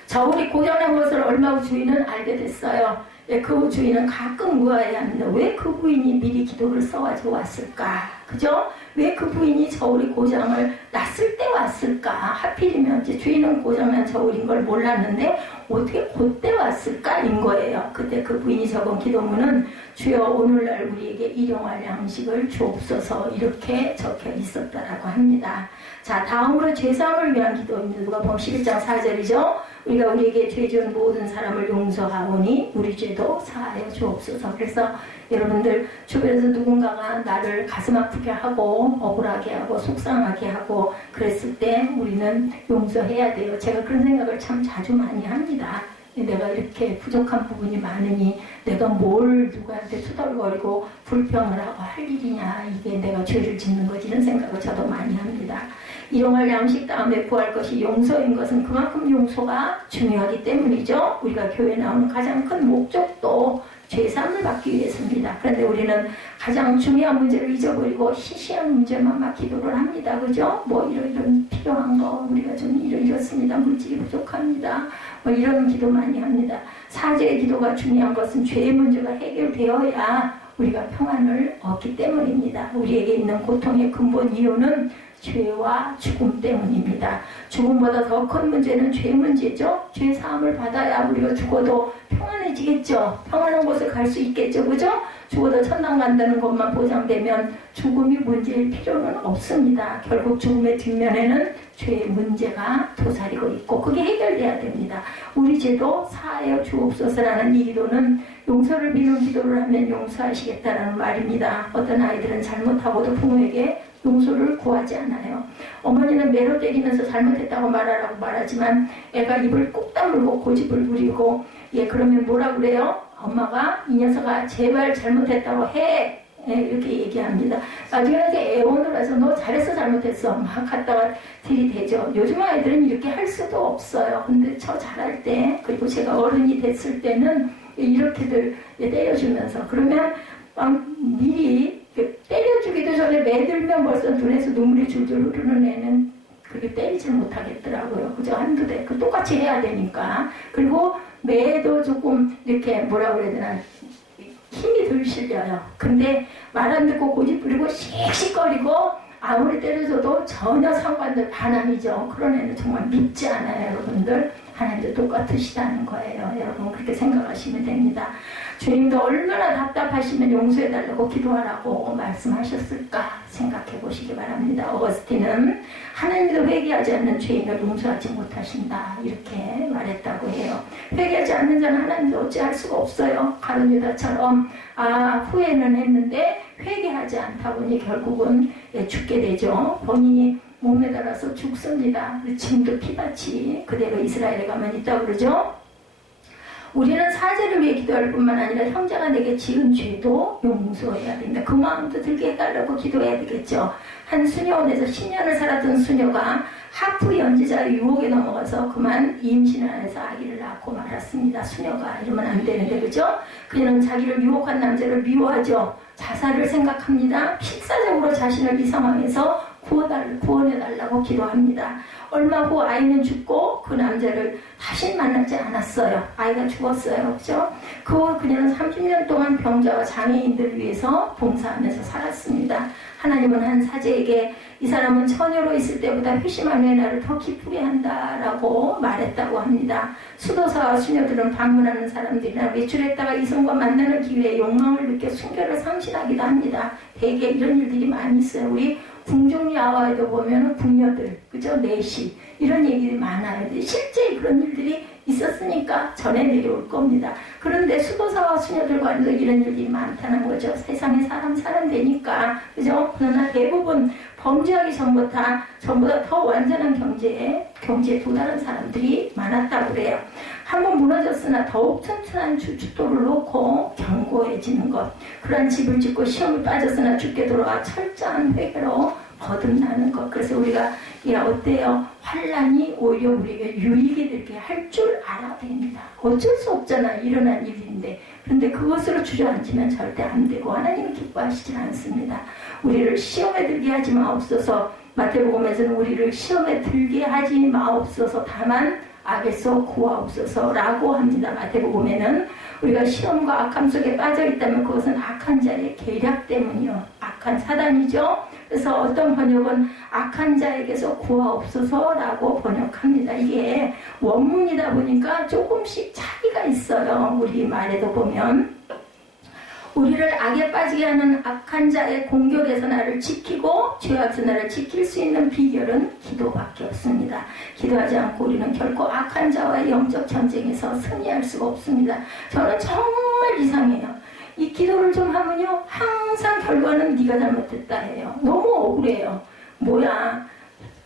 저울이 고장난 것을 얼마 후 주인은 알게 됐어요. 예, 그 주인은 가끔 의아해야 합니다. 왜 그 부인이 미리 기도를 써가지고 왔을까? 그죠? 왜 그 부인이 저울이 고장을 났을 때 왔을까? 하필이면 이제 주인은 고장난 저울인 걸 몰랐는데 어떻게 그때 왔을까?인 거예요. 그때 그 부인이 적은 기도문은 주여 오늘날 우리에게 일용할 양식을 주옵소서 이렇게 적혀 있었다라고 합니다. 자, 다음으로 죄사함을 위한 기도입니다. 누가복음 11장 4절이죠. 우리가 우리에게 죄 지은 모든 사람을 용서하오니 우리 죄도 사하여 주옵소서. 그래서 여러분들 주변에서 누군가가 나를 가슴 아프게 하고 억울하게 하고 속상하게 하고 그랬을 때 우리는 용서해야 돼요. 제가 그런 생각을 참 자주 많이 합니다. 내가 이렇게 부족한 부분이 많으니 내가 뭘 누구한테 투덜거리고 불평을 하고 할 일이냐, 이게 내가 죄를 짓는 거지, 이런 생각을 저도 많이 합니다. 일용할 양식 다음에 구할 것이 용서인 것은 그만큼 용서가 중요하기 때문이죠. 우리가 교회에 나오는 가장 큰 목적도 죄사함을 받기 위해서입니다. 그런데 우리는 가장 중요한 문제를 잊어버리고 시시한 문제만 막 기도를 합니다. 그죠? 뭐 이런 필요한 거 우리가 좀 이렇습니다. 물질이 부족합니다. 뭐 이런 기도 많이 합니다. 사죄의 기도가 중요한 것은 죄의 문제가 해결되어야 우리가 평안을 얻기 때문입니다. 우리에게 있는 고통의 근본 이유는 죄와 죽음 때문입니다. 죽음보다 더 큰 문제는 죄 문제죠. 죄 사함을 받아야 우리가 죽어도 평안해지겠죠. 평안한 곳에 갈 수 있겠죠. 그죠? 죽어도 천당 간다는 것만 보장되면 죽음이 문제일 필요는 없습니다. 결국 죽음의 뒷면에는 죄의 문제가 도사리고 있고 그게 해결돼야 됩니다. 우리 죄도 사하여 주옵소서라는 이 기도는 용서를 비는 기도를 하면 용서하시겠다라는 말입니다. 어떤 아이들은 잘못하고도 부모에게 용서를 구하지 않아요. 어머니는 매로 때리면서 잘못했다고 말하라고 말하지만 애가 입을 꾹 다물고 고집을 부리고 그러면 뭐라 그래요? 엄마가 이 녀석아 제발 잘못했다고 해. 이렇게 얘기합니다. 나중에 애원을 해서 너 잘했어 잘못했어 막 갖다가 들이대죠. 요즘 아이들은 이렇게 할 수도 없어요. 근데 저 잘할 때 그리고 제가 어른이 됐을 때는 이렇게들 때려주면서 그러면 미리 때려주기도 전에 매들면 벌써 눈에서 눈물이 줄줄 흐르는 애는 그렇게 때리질 못하겠더라고요. 그죠? 한두 대. 똑같이 해야 되니까. 그리고 매도 조금 이렇게 뭐라 그래야 되나 힘이 덜 실려요. 근데 말 안 듣고 고집 부리고 씩씩거리고 아무리 때려줘도 전혀 상관들 반함이죠. 그런 애는 정말 믿지 않아요. 여러분들. 하나님도 똑같으시다는 거예요. 여러분 그렇게 생각하시면 됩니다. 주님도 얼마나 답답하시면 용서해달라고 기도하라고 말씀하셨을까 생각해 보시기 바랍니다. 어거스틴은 하나님도 회개하지 않는 죄인을 용서하지 못하신다 이렇게 말했다고 해요. 회개하지 않는 자는 하나님도 어찌할 수가 없어요. 가룟 유다처럼 후회는 했는데 회개하지 않다 보니 결국은 죽게 되죠. 본인이 몸에 달아서 죽습니다. 지금도 피밭이 그대로 이스라엘에 가면 있다고 그러죠. 우리는 사죄를 위해 기도할 뿐만 아니라 형제가 내게 지은 죄도 용서해야 된다. 그 마음도 들게 해달라고 기도해야 되겠죠. 한 수녀원에서 10년을 살았던 수녀가 하프 연지자의 유혹에 넘어가서 그만 임신을 해서 아기를 낳고 말았습니다. 수녀가 이러면 안 되는데 그죠? 그녀는 자기를 유혹한 남자를 미워하죠. 자살을 생각합니다. 필사적으로 자신을 이 상황에서 구원해달라고 기도합니다. 얼마 후 아이는 죽고 그 남자를 다시 만나지 않았어요. 아이가 죽었어요. 그죠? 그녀는 30년 동안 병자와 장애인들을 위해서 봉사하면서 살았습니다. 하나님은 한 사제에게 이 사람은 처녀로 있을 때보다 회심한 후에 나를 더 기쁘게 한다라고 말했다고 합니다. 수도사와 수녀들은 방문하는 사람들이나 외출했다가 이성과 만나는 기회에 욕망을 느껴 순결을 상실하기도 합니다. 대개 이런 일들이 많이 있어요. 우리 궁중야화에도 보면은 궁녀들, 그죠? 내시 이런 얘기들이 많아요. 근데 실제 그런 일들이 있었으니까 전해 내려올 겁니다. 그런데 수도사와 수녀들과도 이런 일들이 많다는 거죠. 세상에 사람 사는 데니까, 그죠? 그러나 대부분 범죄하기 전보다 더 완전한 경제에 도달한 사람들이 많았다고 그래요. 한번 무너졌으나 더욱 튼튼한 주춧돌을 놓고 견고해지는 것. 그러한 집을 짓고 시험을 빠졌으나 죽게 돌아와 철저한 회개로 거듭나는 것. 그래서 우리가 어때요? 환난이 오히려 우리에게 유익이 되게 할 줄 알아야 됩니다. 어쩔 수 없잖아. 일어난 일인데. 그런데 그것으로 주저앉으면 절대 안 되고 하나님은 기뻐하시지 않습니다. 우리를 시험에 들게 하지 마옵소서. 마태복음에서는 우리를 시험에 들게 하지 마옵소서. 다만 악에서 구하옵소서라고 합니다. 마태복음에는 우리가 시험과 악함 속에 빠져 있다면 그것은 악한 자의 계략 때문이요. 악한 사단이죠. 그래서 어떤 번역은 악한 자에게서 구하옵소서라고 번역합니다. 이게 원문이다 보니까 조금씩 차이가 있어요. 우리 말에도 보면 우리를 악에 빠지게 하는 악한 자의 공격에서 나를 지키고 죄악에서 나를 지킬 수 있는 비결은 기도밖에 없습니다. 기도하지 않고 우리는 결코 악한 자와의 영적 전쟁에서 승리할 수가 없습니다. 저는 정말 이상해요. 이 기도를 좀 하면요 항상 결과는 네가 잘못했다 해요. 너무 억울해요. 뭐야,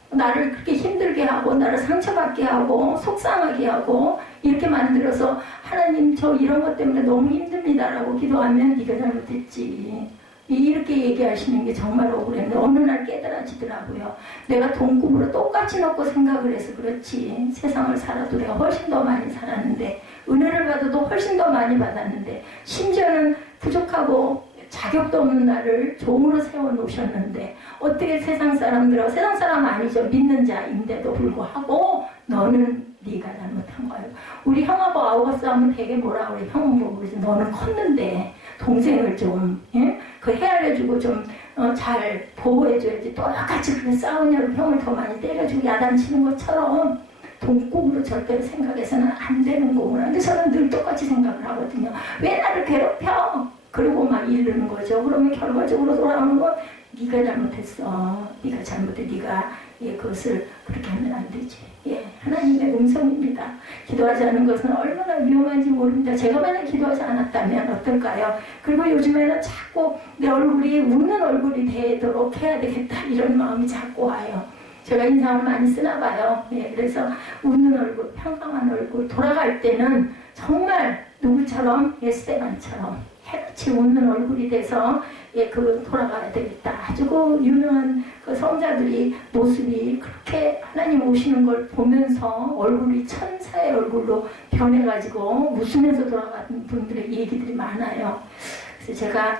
나를 그렇게 힘들게 하고 나를 상처받게 하고 속상하게 하고 이렇게 만들어서 하나님 저 이런 것 때문에 너무 힘듭니다 라고 기도하면 네가 잘못했지 이렇게 얘기하시는 게 정말 억울했는데 어느 날 깨달아지더라고요. 내가 돈국으로 똑같이 넣고 생각을 해서 그렇지 세상을 살아도 내가 훨씬 더 많이 살았는데 은혜를 받아도 훨씬 더 많이 받았는데 심지어는 부족하고 자격도 없는 나를 종으로 세워놓으셨는데 어떻게 세상 사람들하고 세상 사람 아니죠. 믿는 자인데도 불구하고 너는 네가 잘못한 거예요. 우리 형하고 아우가 싸우면 되게 뭐라 그래. 형은 뭐 그러지. 너는 컸는데 동생을 좀 그 헤아려주고 좀 잘 보호해줘야지. 똑같이 그렇게 싸우냐고 형을 더 많이 때려주고 야단치는 것처럼 돈국으로 절대로 생각해서는 안 되는 거구나. 근데 저는 늘 똑같이 생각을 하거든요. 왜 나를 괴롭혀? 그리고 막 이러는 거죠. 그러면 결과적으로 돌아오는 건 네가 잘못했어. 네가 잘못해. 네가 그것을 그렇게 하면 안 되지. 하나님의 음성입니다. 기도하지 않는 것은 얼마나 위험한지 모릅니다. 제가 만약 기도하지 않았다면 어떨까요? 그리고 요즘에는 자꾸 내 얼굴이 웃는 얼굴이 되도록 해야 되겠다 이런 마음이 자꾸 와요. 제가 인상을 많이 쓰나 봐요. 그래서 웃는 얼굴, 평강한 얼굴, 돌아갈 때는 정말 누구처럼 에스테반처럼 해같이 웃는 얼굴이 돼서 돌아가야 되겠다. 아주 그 유명한 그 성자들이 모습이 그렇게 하나님 오시는 걸 보면서 얼굴이 천사의 얼굴로 변해가지고 웃으면서 돌아가는 분들의 얘기들이 많아요. 그래서 제가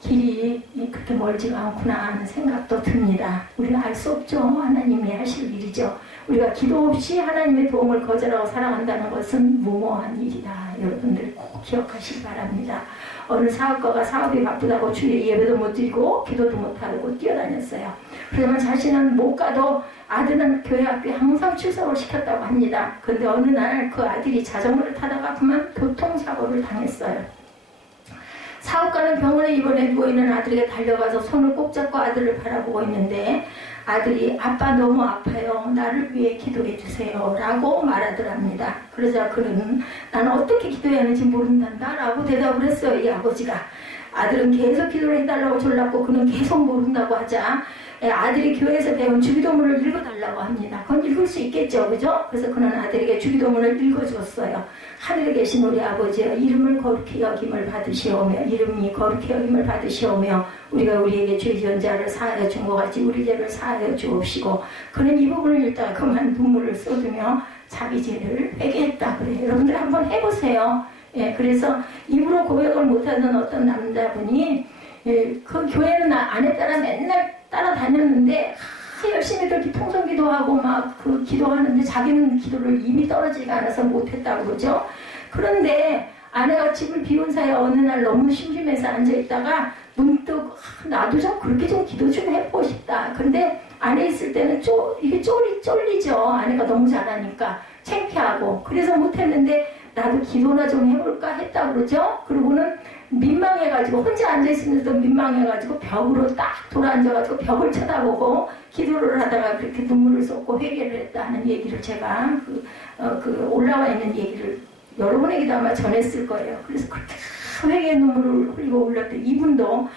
길이 그렇게 멀지가 않구나 하는 생각도 듭니다. 우리가 알 수 없죠. 하나님이 하실 일이죠. 우리가 기도 없이 하나님의 도움을 거절하고 살아간다는 것은 무모한 일이다. 여러분들 꼭 기억하시기 바랍니다. 어느 사업가가 사업이 바쁘다고 주일에 예배도 못 드리고 기도도 못하고 뛰어다녔어요. 그러면 자신은 못 가도 아들은 교회 앞에 항상 출석을 시켰다고 합니다. 그런데 어느 날 그 아들이 자전거를 타다가 그만 교통사고를 당했어요. 사업가는 병원에 입원해 누워있는 아들에게 달려가서 손을 꼭 잡고 아들을 바라보고 있는데 아들이 아빠 너무 아파요. 나를 위해 기도해 주세요. 라고 말하더랍니다. 그러자 그는 나는 어떻게 기도해야 하는지 모른단다. 라고 대답을 했어요. 이 아버지가. 아들은 계속 기도를 해달라고 졸랐고 그는 계속 모른다고 하자 아들이 교회에서 배운 주기도문을 읽어달라고 합니다. 그건 읽을 수 있겠죠. 그죠? 그래서 그는 아들에게 주기도문을 읽어주었어요. 하늘에 계신 우리 아버지여 이름을 거룩히 여김을 받으시오며 이름이 거룩히 여김을 받으시오며 우리가 우리에게 죄 지은 자를 사하여 준 것 같이 우리 죄를 사하여 주옵시고 그는 이 부분을 읽다가 그만 눈물을 쏟으며 자기 죄를 회개했다 그래요. 여러분들 한번 해보세요. 그래서 입으로 고백을 못하는 어떤 남자분이 그 교회는 아내 따라 맨날 따라다녔는데 열심히들 통성 기도하고 막 그 기도하는데 자기는 기도를 입이 떨어지지가 않아서 못했다고 그러죠. 그런데 아내가 집을 비운 사이에 어느 날 너무 심심해서 앉아있다가 문득 나도 좀 그렇게 좀 기도 좀 해보고 싶다. 근데 안에 있을 때는 이게 쫄리죠. 아내가 너무 잘하니까 창피하고 그래서 못했는데 나도 기도나 좀 해볼까 했다고 그러죠. 그리고는 민망해가지고 혼자 앉아있으면서도 민망해가지고 벽으로 딱 돌아앉아가지고 벽을 쳐다보고 기도를 하다가 그렇게 눈물을 쏟고 회개를 했다는 얘기를 제가 올라와 있는 얘기를 여러분에게도 아마 전했을 거예요. 그래서 그렇게 회개의 눈물을 흘리고 올렸더니 이분도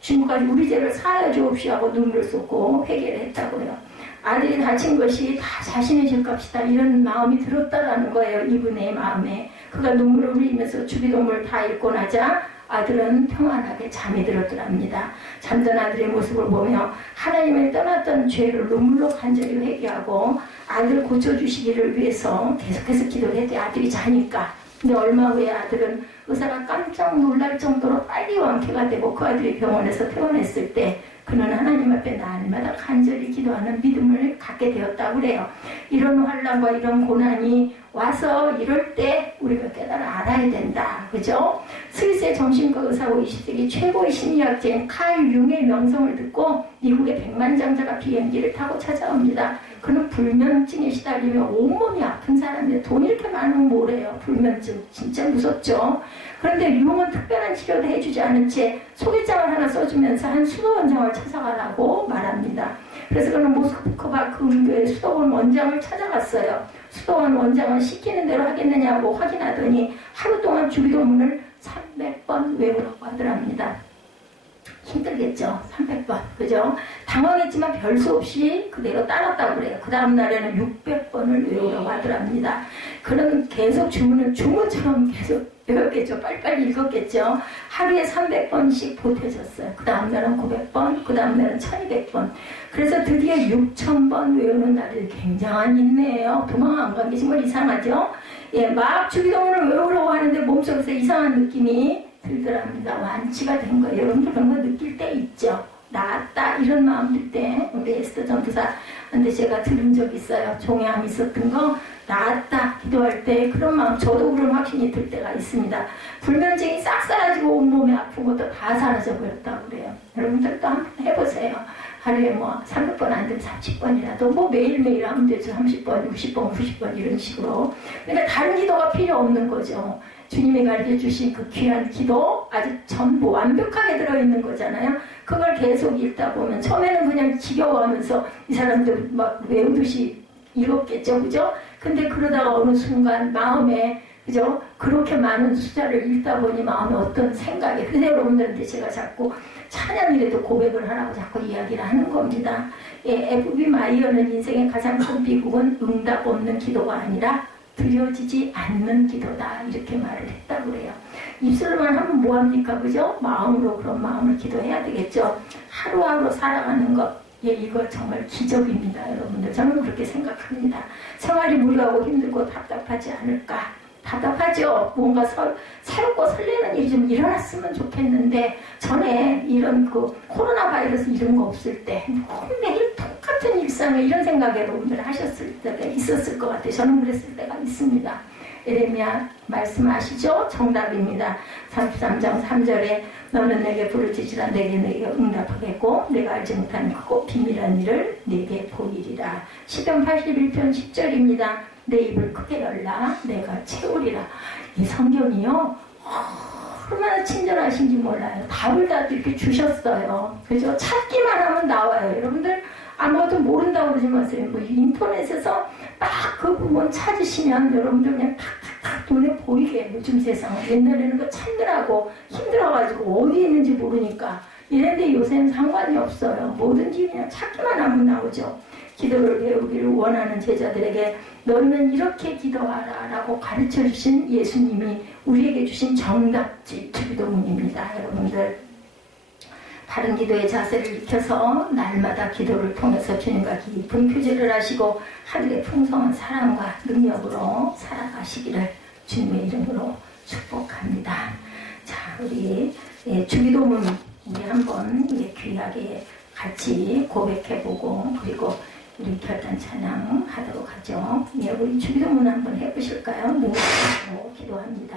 지금까지 우리 죄를 사하여 주옵시오 하고 눈물을 쏟고 회개를 했다고요. 아들이 다친 것이 다 자신의 죄값이다 이런 마음이 들었다라는 거예요. 이분의 마음에. 그가 눈물을 흘리면서 주기도문을 다 읽고 나자 아들은 평안하게 잠이 들었더랍니다. 잠든 아들의 모습을 보며 하나님을 떠났던 죄를 눈물로 간절히 회개하고 아들을 고쳐주시기를 위해서 계속해서 기도를 했대. 아들이 자니까. 근데 얼마 후에 아들은 의사가 깜짝 놀랄 정도로 빨리 완쾌가 되고 그 아들이 병원에서 퇴원했을 때 그는 하나님 앞에 날마다 간절히 기도하는 믿음을 갖게 되었다고 그래요. 이런 환난과 이런 고난이 와서 이럴 때 우리가 알아야 된다. 그죠? 스위스의 정신과 의사고 20세기 최고의 심리학자인 칼 융의 명성을 듣고 미국의 백만장자가 비행기를 타고 찾아옵니다. 그는 불면증에 시달리며 온몸이 아픈 사람인데 돈 이렇게 많으면 뭐래요? 불면증 진짜 무섭죠. 그런데 융은 특별한 치료도 해주지 않은 채 소개장을 하나 써주면서 한 수도 원장을 찾아가라고 말합니다. 그래서 그는 모스크바 근교의 수도원 원장을 찾아갔어요. 수도원 원장은 시키는 대로 하겠느냐고 확인하더니 하루 동안 주기도문을 300번 외우라고 하더랍니다. 힘들겠죠. 300번. 그죠? 당황했지만 별 수 없이 그대로 따랐다고 그래요. 그 다음 날에는 600번을 외우라고 하더랍니다. 그는 계속 주문처럼 계속 외웠겠죠. 빨리빨리 읽었겠죠. 하루에 300번씩 보태졌어요. 그 다음 날은 900번, 그 다음 날은 1200번. 그래서 드디어 6000번 외우는 날이 굉장한 인내예요. 도망 안 간 게 정말 이상하죠? 예, 막 주기도문을 외우려고 하는데 몸속에서 이상한 느낌이 들더랍니다. 완치가 된 거예요. 여러분들 그런 거 느낄 때 있죠? 나았다 이런 마음 들 때 우리 에스더 전도사한테 제가 들은 적 있어요. 종양이 있었던 거 나았다 기도할 때 그런 마음 저도 그런 확신이 들 때가 있습니다. 불면증이 싹 사라지고 온몸에 아픈 것도 다 사라져 버렸다고 그래요. 여러분들도 한번 해보세요. 하루에 뭐 300번 안 되면 30번이라도 뭐 매일매일 하면 되죠. 30번, 60번, 90번 이런 식으로. 그러니까 다른 기도가 필요 없는 거죠. 주님이 가르쳐주신 그 귀한 기도 아주 전부 완벽하게 들어있는 거잖아요. 그걸 계속 읽다 보면 처음에는 그냥 지겨워하면서 이 사람들 막 외우듯이 읽었겠죠. 그죠? 근데 그러다가 어느 순간 마음에 그죠? 그렇게 많은 숫자를 읽다 보니 마음에 어떤 생각이 그래서 여러분들한테 제가 자꾸 찬양이라도 고백을 하라고 자꾸 이야기를 하는 겁니다. 예, F.B. 마이어는 인생의 가장 큰 비극은 응답 없는 기도가 아니라 드려지지 않는 기도다 이렇게 말을 했다고 그래요. 입술로만 하면 뭐합니까? 그죠? 마음으로 그런 마음을 기도해야 되겠죠. 하루하루 살아가는 것 예, 이거 정말 기적입니다. 여러분들 저는 그렇게 생각합니다. 생활이 무료하고 힘들고 답답하지 않을까? 답답하죠. 뭔가 새롭고 설레는 일이 좀 일어났으면 좋겠는데 전에 이런 그 코로나 바이러스 이런 거 없을 때 매일 똑같은 일상을 이런 생각 여러분들 하셨을 때가 있었을 것 같아요. 저는 그랬을 때가 있습니다. 예레미야 말씀하시죠? 정답입니다. 33장 3절에 너는 내게 부르짖으라 내게 응답하겠고 내가 알지 못하는 크고 비밀한 일을 내게 보이리라. 시편 81편 10절입니다. 내 입을 크게 열라 내가 채우리라. 이 성경이요 얼마나 친절하신지 몰라요. 답을 다 이렇게 주셨어요. 그죠? 찾기만 하면 나와요. 여러분들 아무것도 모른다고 그러지 마세요. 뭐 인터넷에서 딱 그 부분 찾으시면 여러분들 그냥 탁탁탁 눈에 보이게 요즘 세상은 옛날에는 그 찾느라고 힘들어가지고 어디에 있는지 모르니까 이랬는데 요새는 상관이 없어요. 뭐든지 그냥 찾기만 하면 나오죠. 기도를 배우기를 원하는 제자들에게 너희는 이렇게 기도하라 라고 가르쳐 주신 예수님이 우리에게 주신 정답지 주기도문입니다. 여러분들 바른 기도의 자세를 익혀서 날마다 기도를 통해서 주님과 깊은 교제를 하시고 하늘의 풍성한 사랑과 능력으로 살아가시기를 주님의 이름으로 축복합니다. 자, 우리 주기도문 우리 한번 귀하게 같이 고백해보고 그리고 우리 결단 찬양 하도록 하죠. 예, 우리 주기도문 한번 해보실까요? 눈을 감고 기도합니다.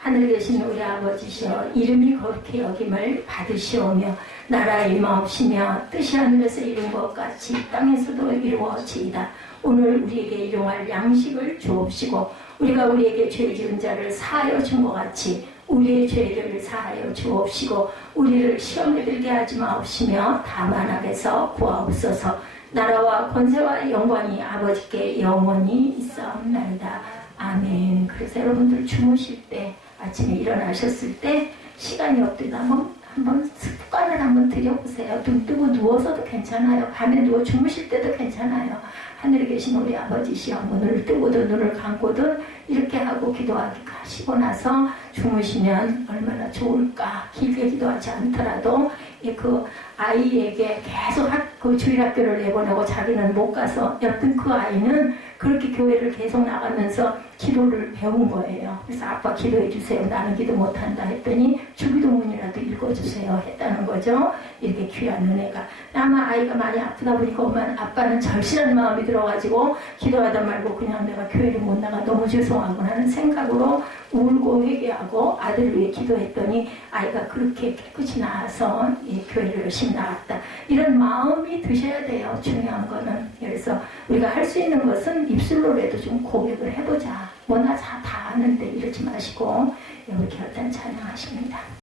하늘에 계신 우리 아버지시여 이름이 거룩히 여김을 받으시오며 나라 임하옵시며 뜻이 하늘에서 이룬 것 같이 땅에서도 이루어지이다. 오늘 우리에게 일용할 양식을 주옵시고 우리가 우리에게 죄 지은 자를 사하여 준 것 같이 우리의 죄를 사하여 주옵시고 우리를 시험에 들게 하지 마옵시며 다만 악에서 구하옵소서. 나라와 권세와 영광이 아버지께 영원히 있사옵나이다. 아멘. 그래서 여러분들 주무실 때 아침에 일어나셨을 때 시간이 없더라면 한번 습관을 한번 들여보세요. 눈 뜨고 누워서도 괜찮아요. 밤에 누워 주무실 때도 괜찮아요. 하늘에 계신 우리 아버지시여 눈을 뜨고든 눈을 감고든 이렇게 하고 기도하시고 나서 주무시면 얼마나 좋을까. 길게 기도하지 않더라도 그 아이에게 계속 그 주일학교를 내보내고 자기는 못 가서 여튼 그 아이는 그렇게 교회를 계속 나가면서 기도를 배운 거예요. 그래서 아빠 기도해 주세요. 나는 기도 못한다 했더니 주기도문이라도 읽어주세요 했다는 거죠. 이렇게 귀한 은혜가. 아마 아이가 많이 아프다 보니까 아빠는 절실한 마음이 들어가지고 기도하다 말고 그냥 내가 교회를 못 나가 너무 죄송하고 하는 생각으로 울고 회개하고 아들을 위해 기도했더니 아이가 그렇게 깨끗이 나와서 이 교회를 열심히 나갔다. 이런 마음이 드셔야 돼요. 중요한 거는. 그래서 우리가 할 수 있는 것은 입술로라도 좀 고백을 해보자. 뭐 나 다 아는데 이러지 마시고 우리 결단 찬양하십니다.